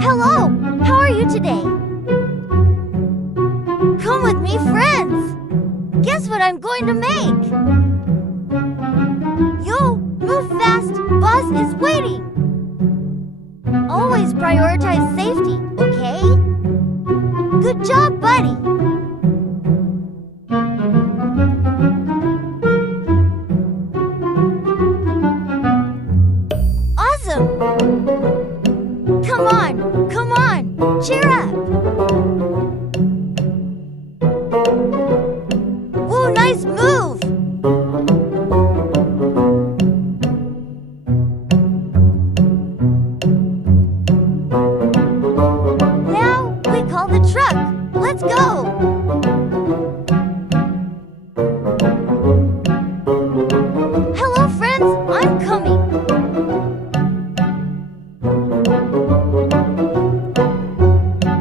Hello! How are you today? Come with me, friends! Guess what I'm going to make? Yo, move fast! Bus is waiting! Always prioritize safety, okay? Good job, buddy! Awesome! Come on, cheer up! Whoa, nice move! Now we call the truck. Let's go!